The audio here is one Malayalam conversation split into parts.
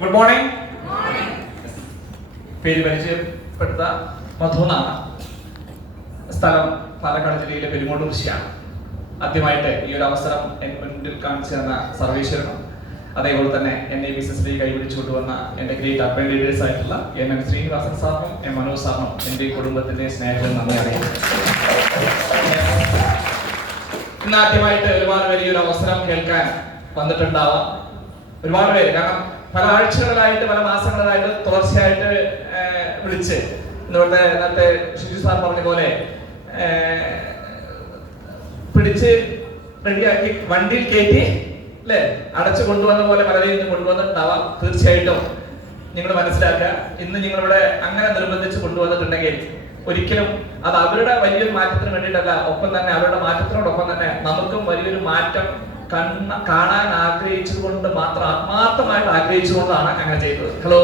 Good morning. പേര് പരിചയപ്പെടുത്ത മധു എന്നാണ്. സ്ഥലം പാലക്കാട് ജില്ലയിലെ പെരുങ്ങോട്ടുകുറിശ്ശിയാണ്. ആദ്യമായിട്ട് ഈ ഒരു അവസരം എന്റെ മുന്നിൽ കാണിച്ചു തന്ന സർവേശ്വരനും അതേപോലെ തന്നെ എന്നെ ബിസിനസ്സിലേക്ക് കൈപിടിച്ചു കൊണ്ടുവന്ന എൻ്റെ ഗ്രേറ്റ് അപ്പൻ ലീഡേഴ്സ് ആയിട്ടുള്ള എം ശ്രീനിവാസൻ സാറിനും മനോജ് സാറിനും എൻ്റെ കുടുംബത്തിന്റെ സ്നേഹത്തിൽ നന്ദി അറിയിക്കുന്നു. ഇന്ന് ആദ്യമായിട്ട് ഒരുപാട് വലിയൊരു അവസരം കേൾക്കാൻ വന്നിട്ടുണ്ടാവാം ഒരുപാട് പേര്. കാരണം പല ആഴ്ചകളിലായിട്ട് പല മാസങ്ങളിലായിട്ട് തുടർച്ചയായിട്ട് വിളിച്ച് ഇന്നിവിടെ നേരത്തെ ഷിജു സാർ പറഞ്ഞ പോലെ പിടിച്ച് റെഡിയാക്കി വണ്ടിയിൽ കയറ്റി അല്ലെ അടച്ചു കൊണ്ടുവന്ന പോലെ പലരെയും കൊണ്ടുവന്നിട്ടുണ്ടാവാം. തീർച്ചയായിട്ടും നിങ്ങൾ മനസ്സിലാക്കുക, ഇന്ന് നിങ്ങളിവിടെ അങ്ങനെ നിർബന്ധിച്ച് കൊണ്ടുവന്നിട്ടുണ്ടെങ്കിൽ ഒരിക്കലും അത് അവരുടെ വലിയൊരു മാറ്റത്തിന് വേണ്ടിയിട്ടല്ല, ഒപ്പം തന്നെ അവരുടെ മാറ്റത്തിനോടൊപ്പം തന്നെ നമുക്കും വലിയൊരു മാറ്റം കാണാൻ ആഗ്രഹിച്ചതുകൊണ്ട് മാത്രം ആത്മാർത്ഥമായിട്ട് ആഗ്രഹിച്ചുകൊണ്ടാണ് അങ്ങനെ ചെയ്തത്. Hello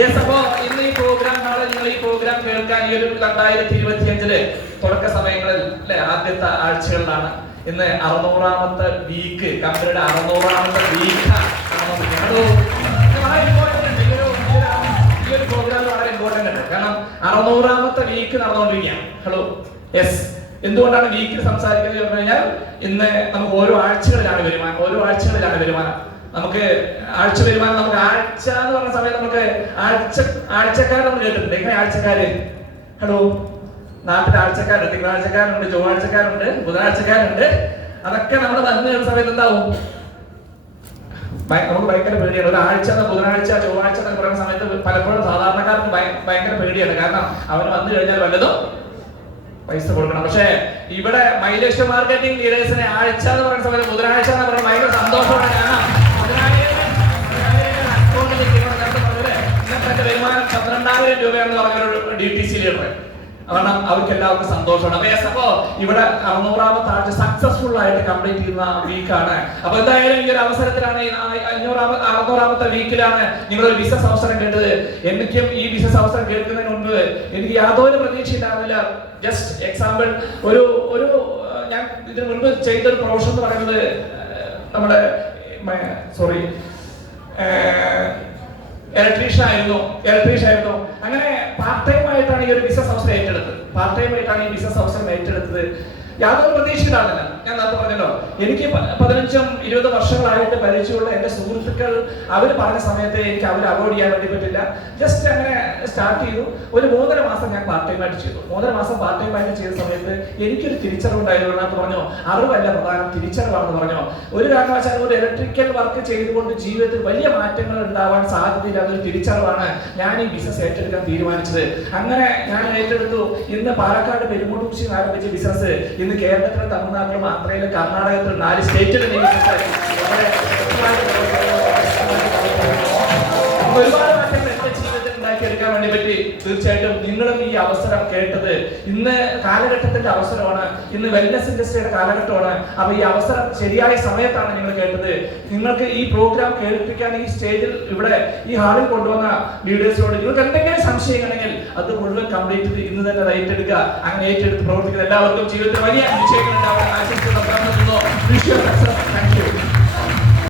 yes. അപ്പോ ഇന്ന് ഈ പ്രോഗ്രാം നാളെ നിങ്ങൾ ഈ പ്രോഗ്രാം കേൾക്കാൻ ഈ ഒരു 2025 തുടക്ക സമയങ്ങളിൽ അല്ലെ ആദ്യത്തെ ആഴ്ചകളിലാണ്. ഇന്ന് 600ാമത്തെ വീക്ക്, കമ്പനിയുടെ 600ാമത്തെ വീക്ക്. ഹലോ, ഈ ഒരു പ്രോഗ്രാം വളരെ ഇമ്പോർട്ടന്റ് ആണ്. കാരണം 600ാമത്തെ വീക്ക് നടന്നുകൊണ്ടിരിക്കുകയാണ്. Hello yes. എന്തുകൊണ്ടാണ് വീക്കിൽ സംസാരിക്കുന്നത് പറഞ്ഞു കഴിഞ്ഞാൽ ഇന്ന് നമുക്ക് ഓരോ ആഴ്ചകളിലാണ് വരുമാനം. നമുക്ക് ആഴ്ച വരുമാനം, നമുക്ക് ആഴ്ച എന്ന് പറഞ്ഞ സമയത്ത് നമുക്ക് ആഴ്ചക്കാർ നമ്മൾ കേട്ടിട്ടുണ്ട്. എങ്ങനെ ആഴ്ചക്കാര്? ഹലോ, നാട്ടിൽ ആഴ്ചക്കാരുണ്ട്, തിങ്കളാഴ്ചക്കാരുണ്ട്, ചൊവ്വാഴ്ചക്കാരുണ്ട്, ബുധനാഴ്ചക്കാരുണ്ട്. അതൊക്കെ നമ്മൾ വന്നു കഴിഞ്ഞ സമയത്ത് എന്താവും? നമുക്ക് ഭയങ്കര പേടിയാണ്. ഒരാഴ്ച, ബുധനാഴ്ച, ചൊവ്വാഴ്ച എന്നൊക്കെ പറയുന്ന സമയത്ത് പലപ്പോഴും സാധാരണക്കാർക്ക് ഭയങ്കര പേടിയാണ്. കാരണം അവന് വന്നു കഴിഞ്ഞാൽ വല്ലതും പൈസ കൊടുക്കണം. പക്ഷേ ഇവിടെ മൈലേഷ് മാർക്കറ്റിംഗ് ലീഡേഴ്സിനെ ആഴ്ച എന്ന് പറയുന്ന സമയത്ത് ബുധനാഴ്ച എന്ന് പറയുന്നത് ഭയങ്കര സന്തോഷമാണ്. കാരണം ഇന്നത്തെ വരുമാനം 12,000 രൂപയാണെന്ന് പറഞ്ഞൊരു DTC ലീഡർ. കാരണം അവർക്ക് എല്ലാവർക്കും സന്തോഷമാണ്. അപ്പൊ ഇവിടെ 600ാമത്തെ ആഴ്ച സക്സസ്ഫുൾ ആയിട്ട് കംപ്ലീറ്റ് ചെയ്യുന്ന വീക്കാണ്. അപ്പൊ എന്തായാലും ഈ ഒരു അവസരത്തിലാണ്, 600ാമത്തെ വീക്കിലാണ് നിങ്ങളൊരു ബിസിനസ് അവസരം കേട്ടത്. എനിക്കും ഈ ബിസിനസ് അവസരം കേൾക്കുന്നതിന് മുൻപ് എനിക്ക് യാതൊരു പ്രതീക്ഷ ഉണ്ടാവില്ല. ജസ്റ്റ് എക്സാമ്പിൾ, ഒരു ഞാൻ ഇതിനു മുൻപ് ചെയ്തൊരു പ്രൊഫഷൻ എന്ന് പറയുന്നത് നമ്മുടെ ഇലക്ട്രീഷ്യൻ ആയിരുന്നു. അങ്ങനെ പാർട്ട് ടൈം ആയിട്ടാണ് ഈ ഒരു ബിസിനസ് അവസരം ഏറ്റെടുത്തത്. യാതൊരു പ്രതീക്ഷ ഉണ്ടാകുന്നില്ല. ഞാൻ നേരത്തെ പറഞ്ഞല്ലോ, എനിക്ക് 15-20 വർഷങ്ങളായിട്ട് പരിചയമുള്ള എന്റെ സുഹൃത്തുക്കൾ അവർ പറഞ്ഞ സമയത്ത് എനിക്ക് അവരെ അവോയ്ഡ് ചെയ്യാൻ വേണ്ടി പറ്റില്ല. ജസ്റ്റ് അങ്ങനെ സ്റ്റാർട്ട് ചെയ്തു. ഒരു 3.5 മാസം ഞാൻ പാർട്ട് ടൈം ആയിട്ട് ചെയ്തു. 3.5 മാസം പാർട്ട് ടൈം ആയിട്ട് ചെയ്ത സമയത്ത് എനിക്കൊരു തിരിച്ചറിവുണ്ടായിരുന്നു. എന്ന് പറഞ്ഞോ, അറിവല്ല പ്രധാനം, തിരിച്ചറിവാണെന്ന് പറഞ്ഞോ. ഒരു കാരണവശാലും ഒരു ഇലക്ട്രിക്കൽ വർക്ക് ചെയ്തുകൊണ്ട് ജീവിതത്തിൽ വലിയ മാറ്റങ്ങൾ ഉണ്ടാവാൻ സാധ്യതയില്ലാത്തൊരു തിരിച്ചറിവാണ് ഞാൻ ഈ ബിസിനസ് ഏറ്റെടുക്കാൻ തീരുമാനിച്ചത്. അങ്ങനെ ഞാൻ ഏറ്റെടുത്തു. ഇന്ന് പാലക്കാട് പെരുങ്ങോട്ടുകുറിശ്ശിയിൽ ആരംഭിച്ച ബിസിനസ് ഇന്ന് കേരളത്തിലെ, തമിഴ്നാട്ടിലും, ആന്ധ്രയിലും, കർണാടകത്തിലും 4 സ്റ്റേറ്റിലും ഒരുപാട് മാറ്റങ്ങൾ എന്റെ ജീവിതത്തിൽ ഉണ്ടാക്കിയെടുക്കാൻ വേണ്ടി പറ്റി. തീർച്ചയായിട്ടും നിങ്ങളും ഈ അവസരം കേട്ടത് ഇന്ന് കാലഘട്ടത്തിന്റെ അവസരമാണ്. ഇന്ന് വെൽനസ് ഇൻഡസ്ട്രിയുടെ കാലഘട്ടമാണ്. അപ്പൊ ഈ അവസരം ശരിയായ സമയത്താണ് നിങ്ങൾ കേട്ടത്. നിങ്ങൾക്ക് ഈ പ്രോഗ്രാം കേൾപ്പിക്കാൻ ഈ സ്റ്റേജിൽ ഇവിടെ ഈ ഹാളിൽ കൊണ്ടുവന്ന ലീഡേഴ്സിനോട് നിങ്ങൾക്ക് എന്തെങ്കിലും സംശയങ്ങളുണ്ടെങ്കിൽ അത് മുഴുവൻ കംപ്ലീറ്റ് ചെയ്ത് ഇന്ന് തന്നെ ഏറ്റെടുക്കുക. അങ്ങനെ ഏറ്റെടുത്ത് പ്രവർത്തിക്കുന്ന എല്ലാവർക്കും ജീവിതത്തിൽ വലിയ വിജയങ്ങൾ ഉണ്ടാവാൻ ആശംസിക്കുന്നു.